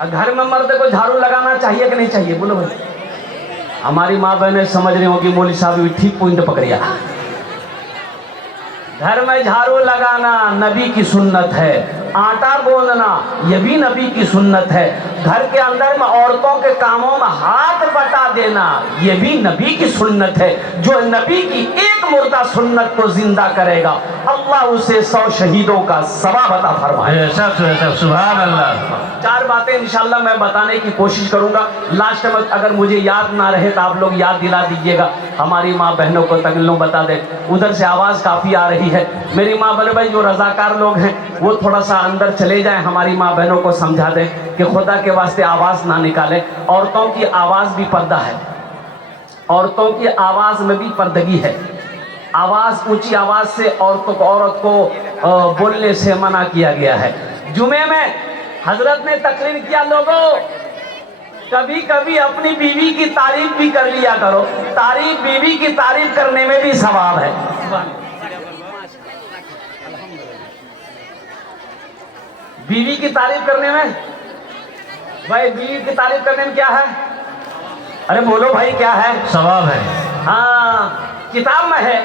घर में मर्द को झाड़ू लगाना चाहिए कि नहीं चाहिए, बोलो भाई। हमारी माँ बहनें समझ रही होगी मौलवी साहब भी ठीक पॉइंट पकड़िया। घर में झाड़ू लगाना नबी की सुन्नत है, आटा गोंदना ये भी नबी की सुन्नत है, घर के अंदर में औरतों के कामों में हाथ बटा देना ये भी नबी की सुन्नत है। जो नबी की एक मुर्दा सुन्नत को जिंदा करेगा अल्लाह उसे 100 शहीदों का सवाब अता फरमाए। सुभान अल्लाह। 4 बातें इंशाल्लाह मैं बताने की कोशिश करूंगा। लास्ट में अगर मुझे याद ना रहे तो आप लोग याद दिला दीजिएगा, हमारी माँ बहनों को तगलों बता दें। उधर से आवाज़ काफ़ी आ रही है, मेरी माँ बहन भाई जो रजाकार लोग हैं वो थोड़ा सा अंदर चले जाएं, हमारी माँ बहनों को समझा दें कि खुदा के वास्ते आवाज़ ना निकालें। औरतों की आवाज़ भी पर्दा है, औरतों की आवाज़ में भी पर्दगी है। आवाज़ ऊंची आवाज़ से औरत को बोलने से मना किया गया है। जुमे में हजरत ने तकरीर किया, लोगों कभी कभी अपनी बीवी की तारीफ भी कर लिया करो, तारीफ बीवी की तारीफ करने में भी सवाब है। बीवी की तारीफ करने में, भाई बीवी की तारीफ करने में क्या है? अरे बोलो भाई क्या है? सवाब है। हाँ, किताब में है,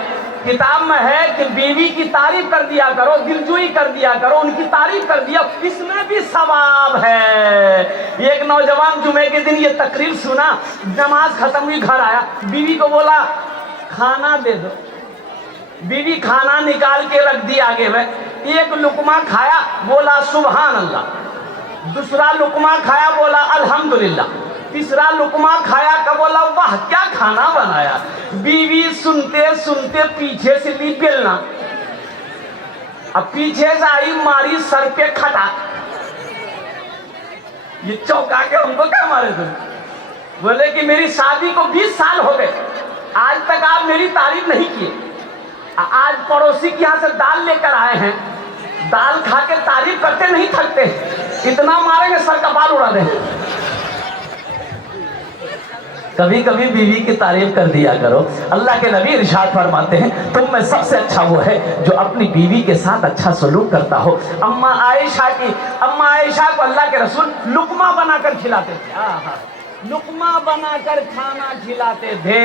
किताब में है कि बीवी की तारीफ कर दिया करो, दिलजोई कर दिया करो, उनकी तारीफ कर दिया, इसमें भी सवाब है। एक नौजवान जुमे के दिन ये तकरीर सुना, नमाज खत्म हुई, घर आया, बीवी को बोला खाना दे दो। बीवी खाना निकाल के रख दी आगे में, एक लुकमा खाया, बोला सुभान अल्लाह। दूसरा लुकमा खाया, बोला अल्हम्दुलिल्लाह। तीसरा लुकमा खाया का बोला वाह क्या खाना बनाया। बीवी सुनते सुनते पीछे से ली बेलना, अब पीछे से आई मारी सर पे खटा। ये चौंका के हमको क्या मारे तुम? बोले कि मेरी शादी को 20 साल हो गए, आज तक आप मेरी तारीफ नहीं किए। आज पड़ोसी के यहाँ से दाल लेकर आए हैं, दाल खा के तारीफ करते नहीं थकते, इतना मारेंगे सर का बाल उड़ा देंगे। कभी कभी बीवी की तारीफ कर दिया करो। अल्लाह के नबी इरशाद फरमाते हैं तुम में सबसे अच्छा वो है जो अपनी बीवी के साथ अच्छा सलूक करता हो। अम्मा आयशा को अल्लाह के रसूल लुकमा बनाकर खिलाते थे, लुकमा बनाकर खाना खिलाते थे।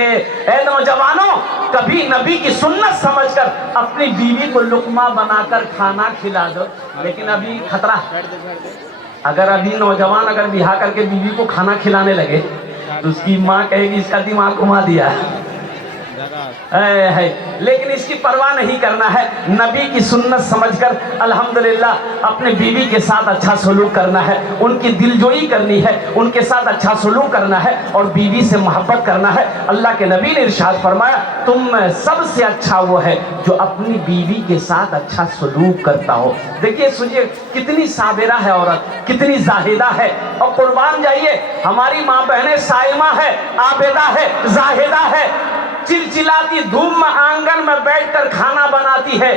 ए नौजवानों, कभी नबी की सुन्नत समझकर अपनी बीवी को लुकमा बनाकर खाना खिला दो। लेकिन अभी खतरा, अगर अभी नौजवान अगर बिहा करके बीवी को खाना खिलाने लगे तो उसकी माँ कहेगी इसका दिमाग घुमा दिया है। लेकिन इसकी परवाह नहीं करना है, नबी की सुन्नत समझकर अल्हम्दुलिल्लाह अपने बीवी के साथ अच्छा सलूक करना है, उनकी दिलजोई करनी है, उनके साथ अच्छा सलूक करना है और बीवी से मोहब्बत करना है। अल्लाह के नबी ने इरशाद फरमाया तुम में सबसे अच्छा वो है जो अपनी बीवी के साथ अच्छा सलूक करता हो। देखिए सुनिए कितनी साबिरा है औरत, कितनी जाहिदा है। और कुर्बान जाइए, हमारी माँ बहनें साइमा है, आबिदा है, जाहिदा है, चिलचिलाती धूप में आंगन में बैठकर खाना बनाती है।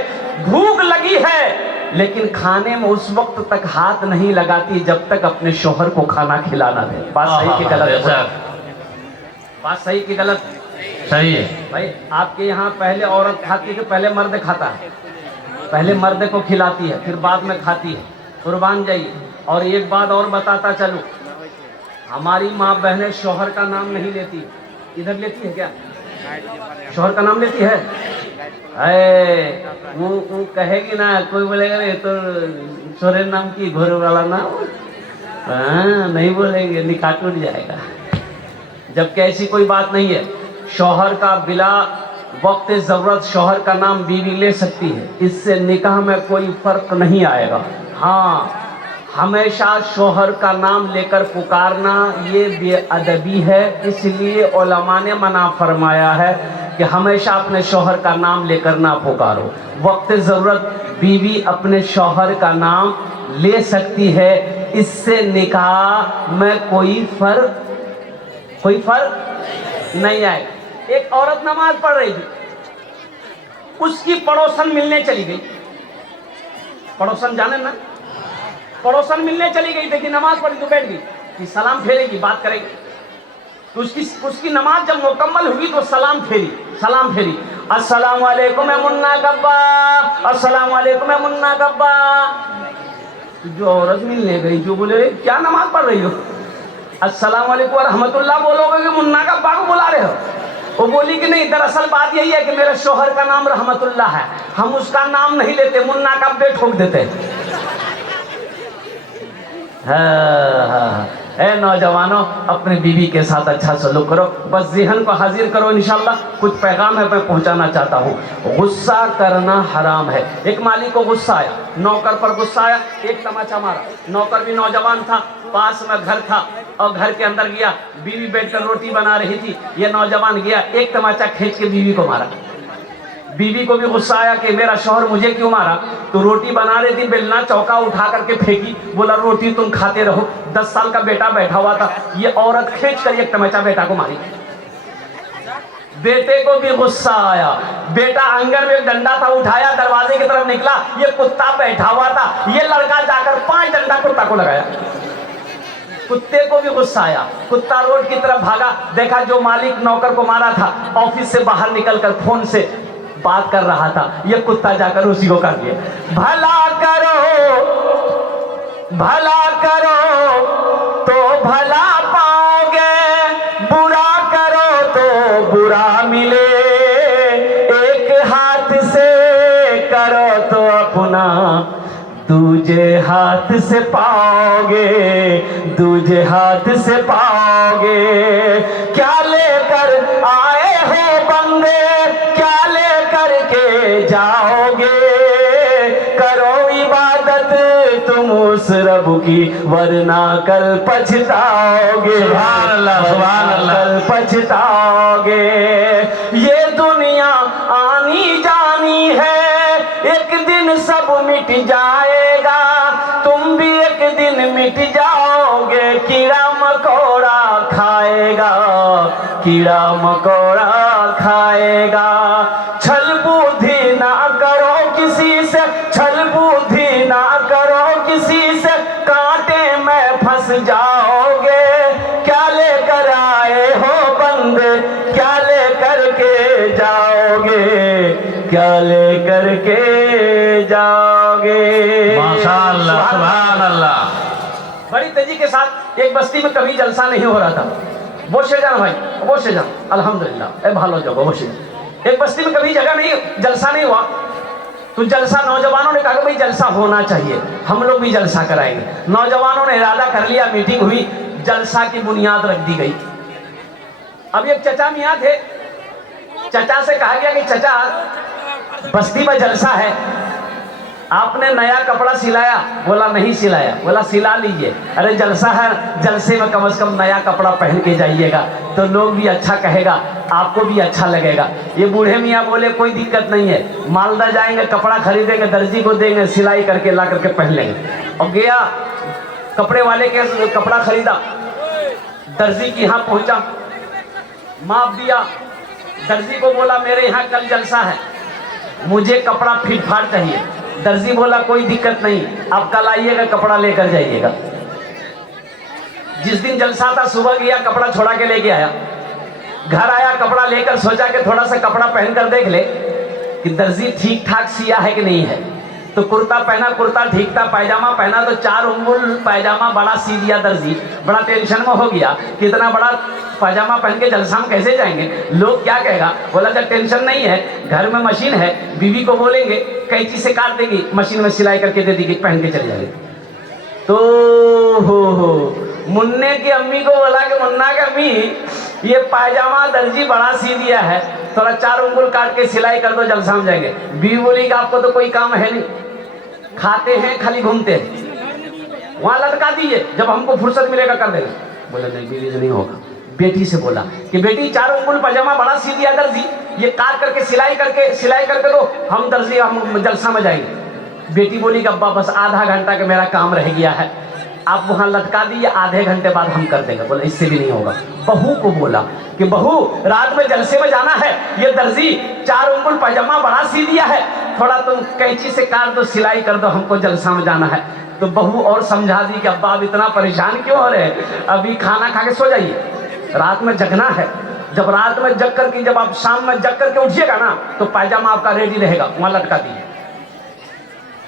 भूख लगी है लेकिन खाने में उस वक्त तक हाथ नहीं लगाती जब तक अपने शोहर को खाना खिलाना दे। बात सही कि गलत है? बात सही कि गलत? सही है भाई। आपके यहाँ पहले औरत खाती है कि पहले मर्द खाता है? पहले मर्द को खिलाती है फिर बाद में खाती है। कुर्बान जाइए। और एक बात और बताता चलूं, हमारी माँ बहनें शोहर का नाम नहीं लेती। इधर लेती है क्या? शोहर का नाम लेती है? वो कहेगी ना, कोई बोलेगा ये तो सोरे नाम की घोर वाला नाम, नहीं बोलेंगे, निकाह टूट जाएगा। जबकि ऐसी कोई बात नहीं है। शोहर का बिला वक्त ज़रूरत शोहर का नाम बीवी ले सकती है, इससे निकाह में कोई फर्क नहीं आएगा। हाँ, हमेशा शोहर का नाम लेकर पुकारना ये बेअदबी है, इसलिए उलमा ने मना फरमाया है कि हमेशा अपने शोहर का नाम लेकर ना पुकारो। वक्त ज़रूरत बीवी अपने शोहर का नाम ले सकती है, इससे निकाह में कोई फर्क नहीं आए। एक औरत नमाज पढ़ रही थी, उसकी पड़ोसन मिलने चली गई। पड़ोसन जाने ना, पड़ोसन मिलने चली गई, देखी नमाज पढ़ी तो बैठ गई कि सलाम फेरेगी, बात करेगी। तो उसकी नमाज जब मुकम्मल हुई तो सलाम फेरी। अस्सलाम वालेकुम मुन्ना गब्बा, अस्सलाम वालेकुम मुन्ना गब्बा। तो जो औरत मिलने गई जो बोले क्या नमाज पढ़ रही हो, अस्सलाम वालेकुम व रहमतुल्लाह बोलोगे कि मुन्ना का अब्बा को बुला रहे हो? वो बोली कि नहीं, दरअसल बात यही है कि मेरे शोहर का नाम रहमतुल्लाह है, हम उसका नाम नहीं लेते, मुन्ना का अब्बे ठोक देते। हाँ, ए नौजवानों, अपने बीवी के साथ अच्छा सलूक करो, बस ज़हन को हाजिर करो। इंशाल्लाह कुछ पैगाम है मैं पहुंचाना चाहता हूँ। गुस्सा करना हराम है। एक मालिक को गुस्सा आया, नौकर पर गुस्सा आया, एक तमाचा मारा। नौकर भी नौजवान था, पास में घर था और घर के अंदर गया, बीवी बैठकर रोटी बना रही थी, ये नौजवान गया, एक तमाचा खींच के बीवी को मारा। बीवी को भी गुस्सा आया कि मेरा शौहर मुझे क्यों मारा, तो रोटी बना रही थी, बेलना चौका उठा करके फेंकी, बोला रोटी तुम खाते रहो। 10 साल का बेटा बैठा हुआ था, ये औरत खींच कर एक तमाचा बेटा को मारी। बेटे को भी गुस्सा आया, बेटा आंगन में डंडा था, उठाया, दरवाजे की तरफ निकला, ये कुत्ता बैठा हुआ था, ये लड़का जाकर 5 डंडा कुत्ता को लगाया। कुत्ते को भी गुस्सा आया, कुत्ता रोड की तरफ भागा, देखा जो मालिक नौकर को मारा था ऑफिस से बाहर निकलकर फोन से बात कर रहा था, ये कुत्ता जाकर उसी को काट दिया। भला करो तो भला पाओगे, बुरा करो तो बुरा मिले, एक हाथ से करो तो अपना दूजे हाथ से पाओगे, दूजे हाथ से पाओगे। क्या लेकर आए हो बंदे, क्या लेकर के जाओगे, करो इबादत तुम उस रब की, वरना कल पछताओगे। सुभान अल्लाह, सुभान अल्लाह। कल पछताओगे। ये दुनिया आनी जानी है, एक दिन सब मिट जाएगा, तुम भी एक दिन मिट जाओगे। कीड़ा मकोड़ा खाएगा, कीड़ा मकोड़ा खाएगा। छल बुद्धि ना करो किसी से, छल बुद्धि ना करो किसी से, कांटे में फंस जाओगे। क्या लेकर आए हो बंदे, क्या लेकर के जाओगे, क्या लेकर के जाओगे। माशाअल्लाह, सुभान अल्लाह। बड़ी तेजी के साथ एक बस्ती में कभी जलसा नहीं हो रहा था। বসে যান भाई, বসে যান, अल्हम्दुलिल्लाह, ए भालो जगह बसে। एक बस्ती में कभी जगह नहीं, जलसा नहीं हुआ, तो जलसा नौजवानों ने कहा कि भाई जलसा होना चाहिए, हम लोग भी जलसा कराएंगे। नौजवानों ने इरादा कर लिया, मीटिंग हुई, जलसा की बुनियाद रख दी गई। अब एक चचा मियाँ थे, चचा से कहा गया कि चचा बस्ती में जलसा है, आपने नया कपड़ा सिलाया? बोला नहीं सिलाया। बोला सिला लीजिए। अरे जलसा है, जलसे में कम से कम नया कपड़ा पहन के जाइएगा तो लोग भी अच्छा कहेगा, आपको भी अच्छा लगेगा। ये बूढ़े मियाँ बोले कोई दिक्कत नहीं है, मालदा जाएंगे, कपड़ा खरीदेंगे, दर्जी को देंगे, सिलाई करके ला करके पहन लेंगे। और गया कपड़े वाले के कपड़ा खरीदा, दर्जी के यहाँ पहुँचा, माप दिया, दर्जी को बोला मेरे यहाँ कल जलसा है, मुझे कपड़ा फिट फाट चाहिए। दर्जी बोला कोई दिक्कत नहीं, आप कल आइएगा, कपड़ा लेकर जाइएगा। जिस दिन जलसा था सुबह गया, कपड़ा छोड़ा के लेके आया, घर आया, कपड़ा लेकर सोचा कि थोड़ा सा कपड़ा पहनकर देख ले कि दर्जी ठीक ठाक सिया है कि नहीं है। तो कुर्ता पहना, कुर्ता ठीक था, पायजामा पहना तो 4 उंगल पायजामा बड़ा सी दिया दर्जी। बड़ा टेंशन में हो गया कि इतना बड़ा पायजामा पहन के जलसा में कैसे जाएंगे, लोग क्या कहेगा। बोला जब टेंशन नहीं है, घर में मशीन है, बीवी को बोलेंगे कैंची से काट देगी, मशीन में सिलाई करके दे देगी, पहन के चले जाएंगे। तो हो मुन्ने की अम्मी को बोला कि मुन्ना की अम्मी ये पायजामा दर्जी बड़ा सी दिया है, थोड़ा 4 उंगल काट के सिलाई कर दो, जलसा में जाएंगे। बीवी बोली कि आपको तो कोई काम है नहीं, खाते हैं खाली घूमते हैं, वहां लटका दीजिए, जब हमको फुर्सत मिलेगा कर देंगे। बोला नहीं बीवी से नहीं होगा। बेटी से बोला कि बेटी 4 उंगल पायजामा बड़ा सी दिया दर्जी, ये काट करके सिलाई करके दो, हम दर्जी हम जलसा में जाएंगे। बेटी बोली कि अब्बा बस आधा घंटा का मेरा काम रह गया है, आप वहां लटका दिए, आधे घंटे बाद हम कर देंगे। बोला इससे भी नहीं होगा। बहू को बोला कि बहू रात में जलसे में जाना है, ये दर्जी 4 उंगल पायजामा बड़ा सी दिया है, थोड़ा तुम कैंची से काट दो, सिलाई कर दो, हमको जलसा में जाना है। तो बहू और समझा दी कि अब्बा आप इतना परेशान क्यों हो रहे हैं, अभी खाना खा के सो जाइए, रात में जगना है। जब रात में जग करके, जब आप शाम में जग करके उठिएगा ना, तो पायजामा आपका रेडी रहेगा, वहां लटका दीजिए।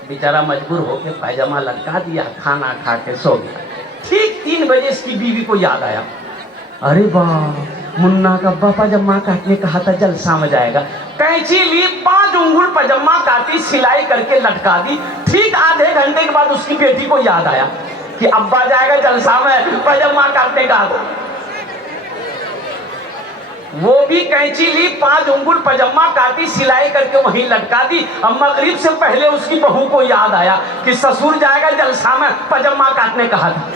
बेचारा मजबूर होके पैजामा लटका दिया, खाना खा के सो गया। ठीक 3 बजे इसकी बीवी को याद आया, अरे वाह, मुन्ना का बापा जम्मा काटने कहा था, जलसा में जाएगा। कैंची ली, 5 उंगल पजामा काटी, सिलाई करके लटका दी। ठीक आधे घंटे के बाद उसकी बेटी को याद आया कि अब्बा जाएगा जलसा में, पजामा काटने कहा था। वो भी कैंची ली, 5 उंगल पजामा काटी, सिलाई करके वहीं लटका दी। अब मगरिब से पहले उसकी बहू को याद आया कि ससुर जाएगा जलसा में, पजामा काटने कहा था।